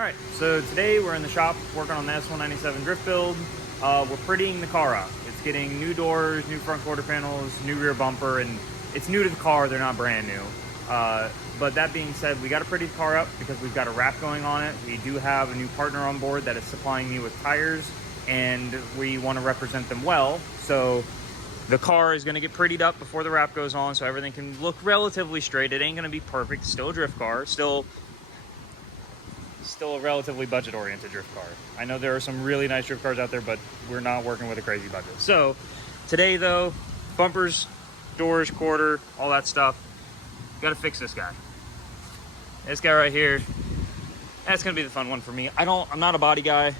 Alright, so today we're in the shop working on the S197 Drift Build. We're prettying the car up. It's getting new doors, new front quarter panels, new rear bumper, and it's new to the car, they're not brand new. But that being said, we got to pretty the car up because we've got a wrap going on it. We do have a new partner on board that is supplying me with tires, and we want to represent them well. So the car is going to get prettied up before the wrap goes on so everything can look relatively straight. It ain't going to be perfect. Still a drift car. Still a relatively budget-oriented drift car. I know there are some really nice drift cars out there, but we're not working with a crazy budget. So today, though, bumpers, doors, quarter, all that stuff. Got to fix this guy. This guy right here. That's going to be the fun one for me. I'm not a body guy.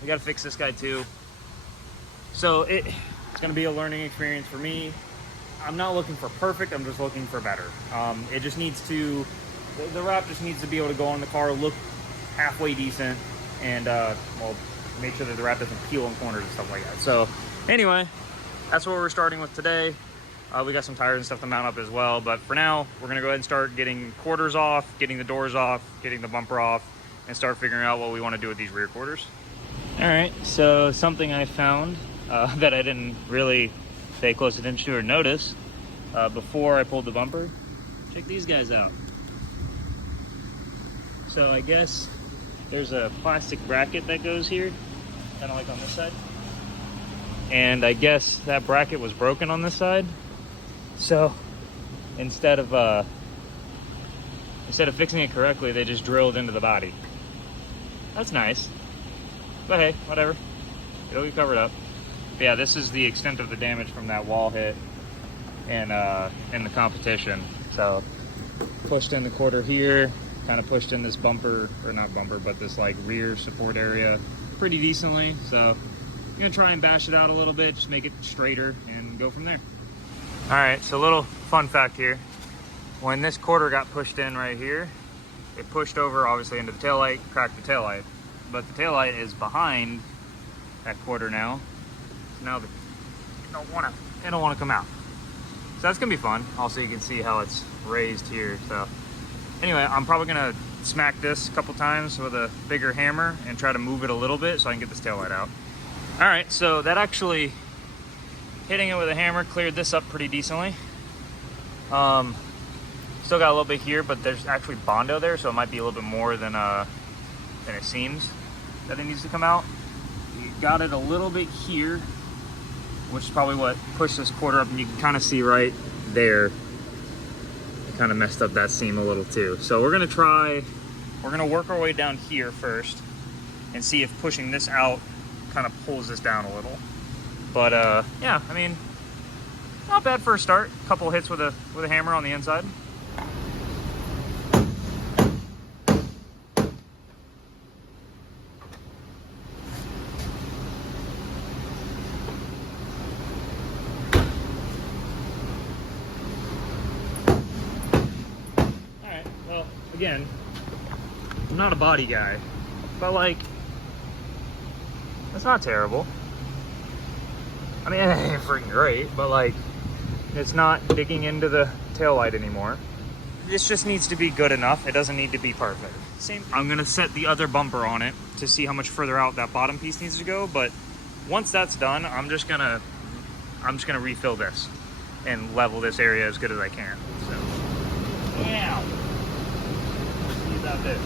We got to fix this guy too. So it's going to be a learning experience for me. I'm not looking for perfect. I'm just looking for better. It just needs to, the wrap just needs to be able to go on the car, look halfway decent, and well, make sure that the wrap doesn't peel in corners and stuff like that. So anyway, that's what we're starting with today. We got some tires and stuff to mount up as well, but for now we're gonna go ahead and start getting quarters off, getting the doors off, getting the bumper off, and start figuring out what we want to do with these rear quarters. All right, so something I found that I didn't really pay close attention to or notice before I pulled the bumper. Check these guys out. So I guess there's a plastic bracket that goes here, kind of like on this side. And I guess that bracket was broken on this side. So instead of fixing it correctly, they just drilled into the body. That's nice. But hey, whatever. It'll be covered up. But yeah, this is the extent of the damage from that wall hit and in the competition. So pushed in the quarter here. Kind of pushed in this bumper, or not bumper, but this like rear support area pretty decently. So I'm gonna try and bash it out a little bit, just make it straighter and go from there. All right, so a little fun fact here. When this quarter got pushed in right here, it pushed over obviously into the taillight, cracked the taillight. But the taillight is behind that quarter now. So now it don't wanna come out. So that's gonna be fun. Also, you can see how it's raised here. So anyway, I'm probably gonna smack this a couple times with a bigger hammer and try to move it a little bit so I can get this taillight out. All right, so that actually, hitting it with a hammer cleared this up pretty decently. Still got a little bit here, but there's actually Bondo there, so it might be a little bit more than it seems that it needs to come out. You got it a little bit here, which is probably what pushed this quarter up, and you can kind of see right there. Kind of messed up that seam a little too. So we're gonna work our way down here first and see if pushing this out kind of pulls this down a little. But yeah, I mean, not bad for a start. A couple hits with a hammer on the inside. Well, again, I'm not a body guy, but like, that's not terrible. I mean, it ain't freaking great, but like, it's not digging into the taillight anymore. This just needs to be good enough. It doesn't need to be perfect. I'm gonna set the other bumper on it to see how much further out that bottom piece needs to go, but once that's done, I'm just gonna refill this and level this area as good as I can. So, yeah. About this.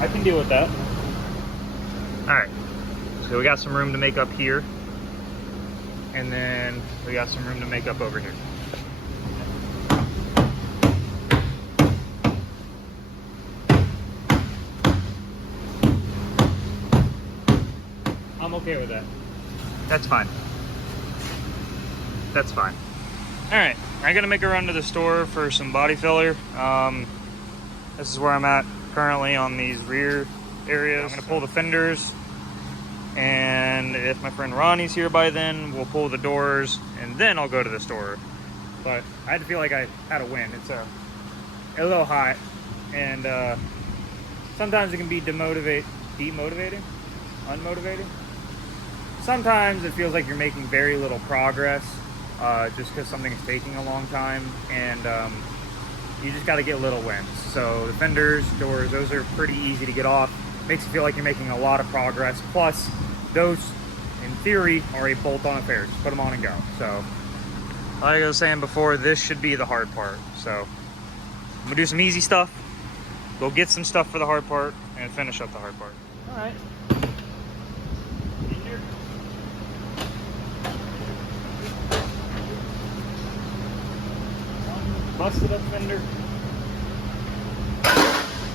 I can deal with that. All right, so we got some room to make up here, and then we got some room to make up over here. I'm okay with that. That's fine. That's fine. All right, I'm gonna make a run to the store for some body filler. This is where I'm at currently on these rear areas. I'm gonna pull the fenders, and if my friend Ronnie's here by then, we'll pull the doors, and then I'll go to the store. But I had to feel like I had a win. It's a little hot, and sometimes it can be demotivating. unmotivating. Sometimes it feels like you're making very little progress just because something is taking a long time, and you just got to get little wins. So the fenders, doors, those are pretty easy to get off. Makes you feel like you're making a lot of progress. Plus, those, in theory, are a bolt-on affair. Just put them on and go. So, like I was saying before, this should be the hard part. So, I'm gonna do some easy stuff, go get some stuff for the hard part, and finish up the hard part. All right. In here. Busted up fender.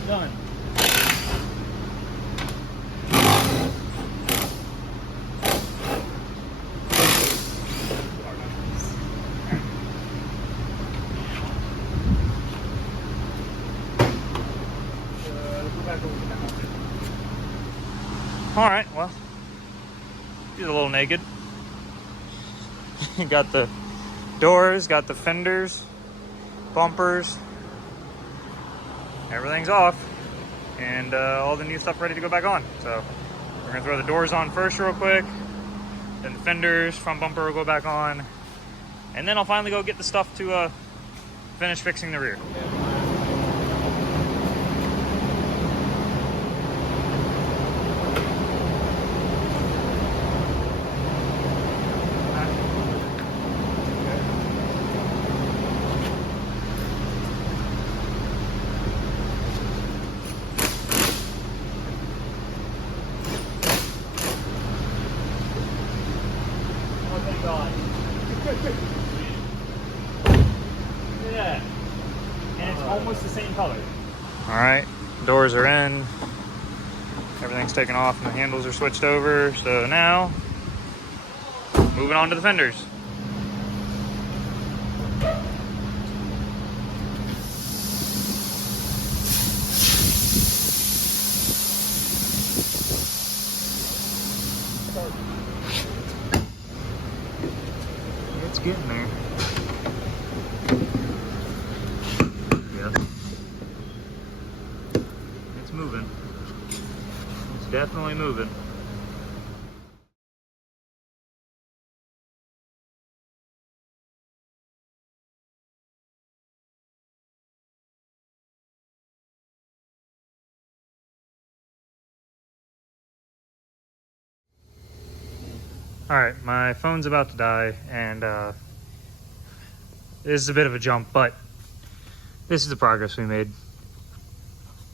Done. All right, well, he's a little naked. Got the doors, got the fenders, bumpers, everything's off, and all the new stuff ready to go back on. So we're gonna throw the doors on first real quick, then the fenders, front bumper will go back on, and then I'll finally go get the stuff to finish fixing the rear. Yeah, and it's almost the same color. All right, doors are in, everything's taken off and the handles are switched over. So now, moving on to the fenders. It's getting there. Yep. It's moving. It's definitely moving. All right, my phone's about to die, and this is a bit of a jump, but this is the progress we made.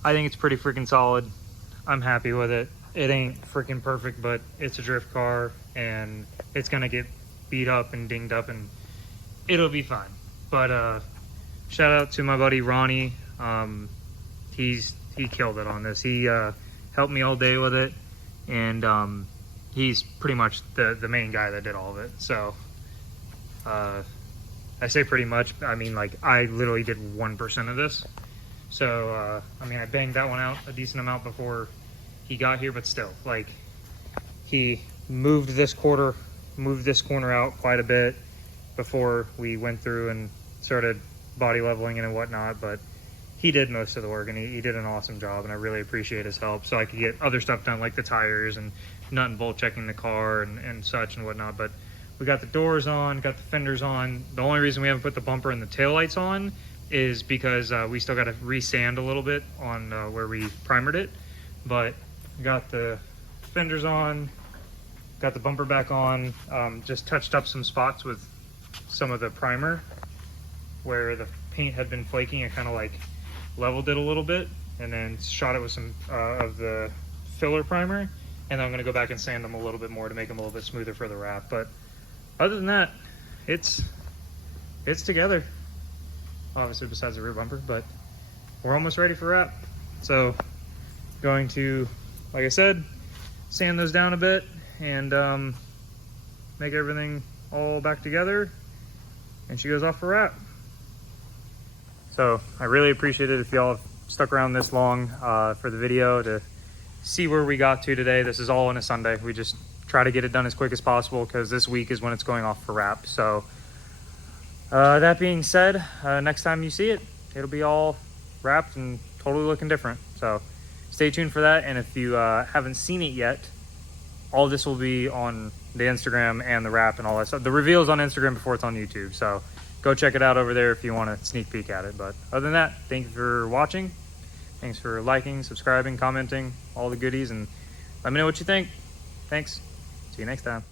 I think it's pretty freaking solid. I'm happy with it. It ain't freaking perfect, but it's a drift car, and it's gonna get beat up and dinged up, and it'll be fine. But shout out to my buddy Ronnie. He killed it on this. He helped me all day with it, and he's pretty much the main guy that did all of it. So I say pretty much, I mean, like, I literally did 1% of this. So I mean, I banged that one out a decent amount before he got here, but still, like, he moved this corner out quite a bit before we went through and started body leveling it and whatnot. But he did most of the work, and he did an awesome job, and I really appreciate his help, so I could get other stuff done, like the tires and nut and bolt checking the car and such and whatnot. But we got the doors on, got the fenders on. The only reason we haven't put the bumper and the taillights on is because we still got to re-sand a little bit on where we primered it. But got the fenders on, got the bumper back on, just touched up some spots with some of the primer where the paint had been flaking. I kind of like leveled it a little bit and then shot it with some of the filler primer, and then I'm going to go back and sand them a little bit more to make them a little bit smoother for the wrap. But other than that, it's together, obviously, besides the rear bumper. But we're almost ready for wrap, so going to, like I said, sand those down a bit and make everything all back together, and she goes off for wrap. So I really appreciate it if y'all have stuck around this long for the video to see where we got to today. This is all on a Sunday. We just try to get it done as quick as possible because this week is when it's going off for wrap. So that being said, next time you see it, it'll be all wrapped and totally looking different. So stay tuned for that. And if you haven't seen it yet, All this will be on the Instagram and the wrap and all that stuff. The reveal is on Instagram before it's on YouTube, so go check it out over there if you want to sneak peek at it. But other than that, thank you for watching. Thanks for liking, subscribing, commenting, all the goodies, and let me know what you think. Thanks. See you next time.